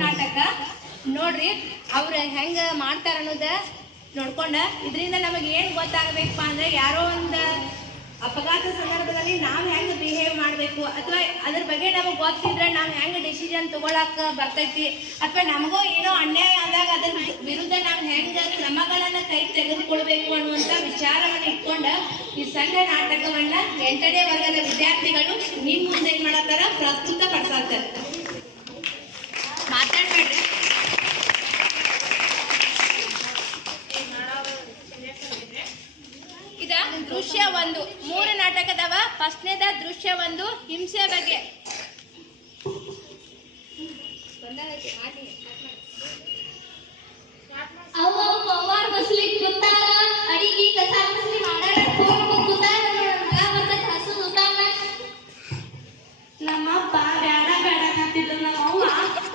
ಮಾಡ್ರಿ ಅವ್ರು ಹೆಂಗೆ ಮಾಡ್ತಾರ ಅನ್ನೋದ ನೋಡ್ಕೊಂಡ. ಇದರಿಂದ ನಮಗೆ ಏನು ಗೊತ್ತಾಗಬೇಕಪ್ಪ ಅಂದ್ರೆ ಯಾರೋ ಒಂದು ಅಪಘಾತ ಸಂದರ್ಭದಲ್ಲಿ ನಾವು ಹೆಂಗೆ ಬಿಹೇವ್ ಮಾಡಬೇಕು ಅಥವಾ ಅದ್ರ ಬಗ್ಗೆ ನಮಗೆ ಗೊತ್ತಿದ್ರೆ ನಾವು ಹೆಂಗೆ ಡಿಸಿಷನ್ ತಗೊಳಕ್ಕೆ ಬರ್ತೈತಿ ಅಥವಾ ನಮಗೂ ಏನೋ ಅನ್ಯಾಯ ಆದಾಗ ಅದ್ರ ವಿರುದ್ಧ ನಾವು ಹೆಂಗೆ ಕ್ರಮಗಳನ್ನು ಕೈ ತೆಗೆದುಕೊಳ್ಬೇಕು ಅನ್ನುವಂಥ ವಿಚಾರವನ್ನು ಇಟ್ಕೊಂಡ ಈ ಸಣ್ಣ ನಾಟಕವನ್ನು ಎಂಟನೇ ವರ್ಗದ ವಿದ್ಯಾರ್ಥಿಗಳು ನಿಮ್ಮ ಮುಂದೆ ಏನ್ ಮಾಡತ್ತಾರ? ಪ್ರಸ್ತುತ ಪಡಿಸತ್ತಾರ ಮಾತಾಡ್ಬೇಡ್ರಿ. ಇದ ದೃಶ್ಯ ಒಂದು. ಮೂರು ನಾಟಕದವ. ಫಸ್ಟ್ನೇದ ದೃಶ್ಯ ಒಂದು ಹಿಂಸೆ ಬಗ್ಗೆ.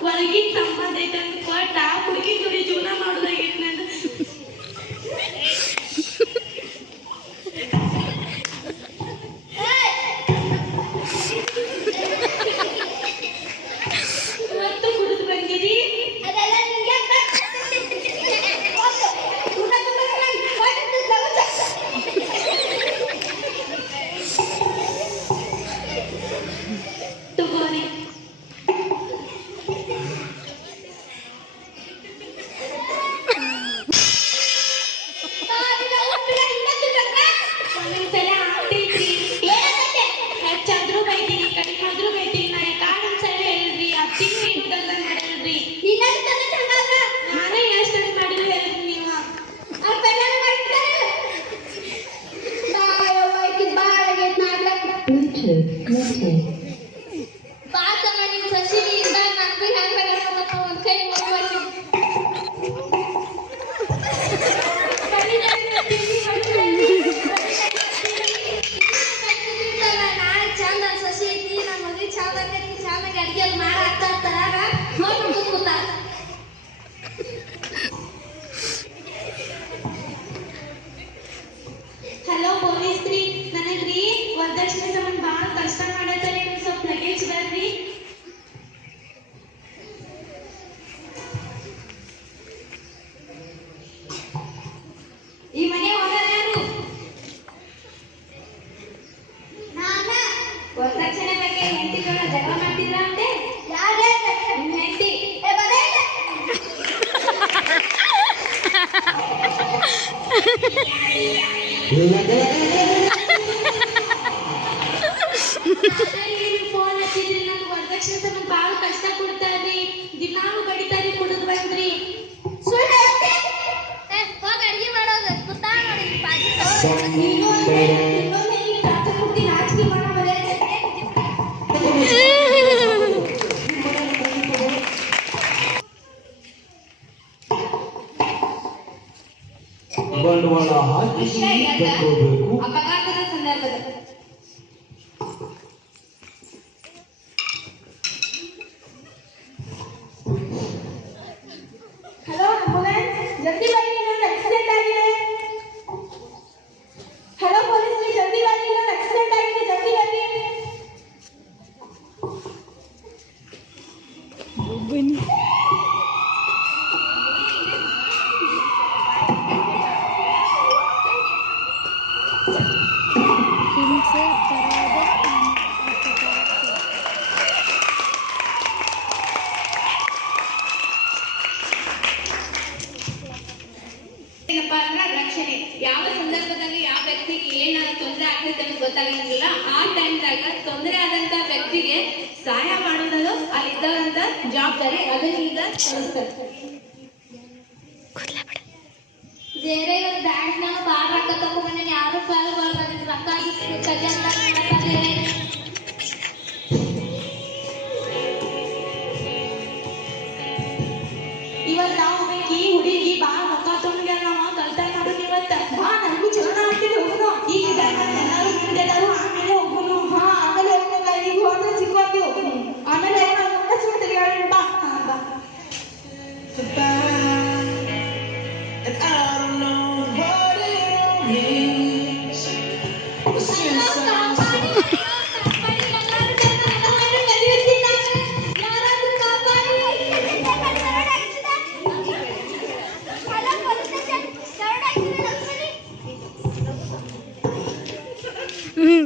ಹೊರಗಿನ ಸಂಬಂಧ ಐತೆ ಅಂತ ಹುಡುಕಿ ಹುಡುಗಿ ಜೋಡಿ ಜೀವನ ಮಾಡೋದಾಗೈತೆ ವರದಕ್ಷಿಣೆ ಸಂಬಂಧ ಭಾಳ ಕಷ್ಟ ಮಾಡತ್ತಾರೆ ನೀವು ಸ್ವಲ್ಪ ಲಗೇಜ್ ಬರ್ರಿ ಈ ಮನೆ ಓನರ್ ಫೋನ್ ಹಚ್ಚಿದ್ರಿ ನನ್ಗೆ ವರದಕ್ಷಿಣೆ ಸಂಬಂಧ ಭಾಳ ಕಷ್ಟ ಕೊಡ್ತಾರ್ರಿ. ದಿನಾಲು ಬಡಿತಾರಿ ಕುಡಿದು ಬಂದ್ರಿ ಬಂಡವಾಳ ಹಾಕಿ ಕಟ್ಕೋಬೇಕು ಅಪಘಾತದ ಸಂದರ್ಭದಲ್ಲಿ. जल्दी वाली इन्होंने एक्सीडेंट आई है। हेलो पुलिस में जल्दी वाली इन्होंने एक्सीडेंट आई है, जल्दी वाली गुड ರಕ್ಷಣೆ. ಯಾವ ಸಂದರ್ಭದಲ್ಲಿ ಯಾವ ವ್ಯಕ್ತಿಗೆ ಏನಾದ್ರು ತೊಂದರೆ ಆಗ್ತೈತೆ ಅಂತ ಗೊತ್ತಾಗಿರಂಗಿಲ್ಲ ಆ ಟೈಮ್ದಾಗ ತೊಂದರೆ ಆದಂತ ವ್ಯಕ್ತಿಗೆ ಸಹಾಯ ಮಾಡೋದು ಅಲ್ಲಿದ್ದವಂತ ಜವಾಬ್ದಾರಿ ಅದನ್ನ ಈಗ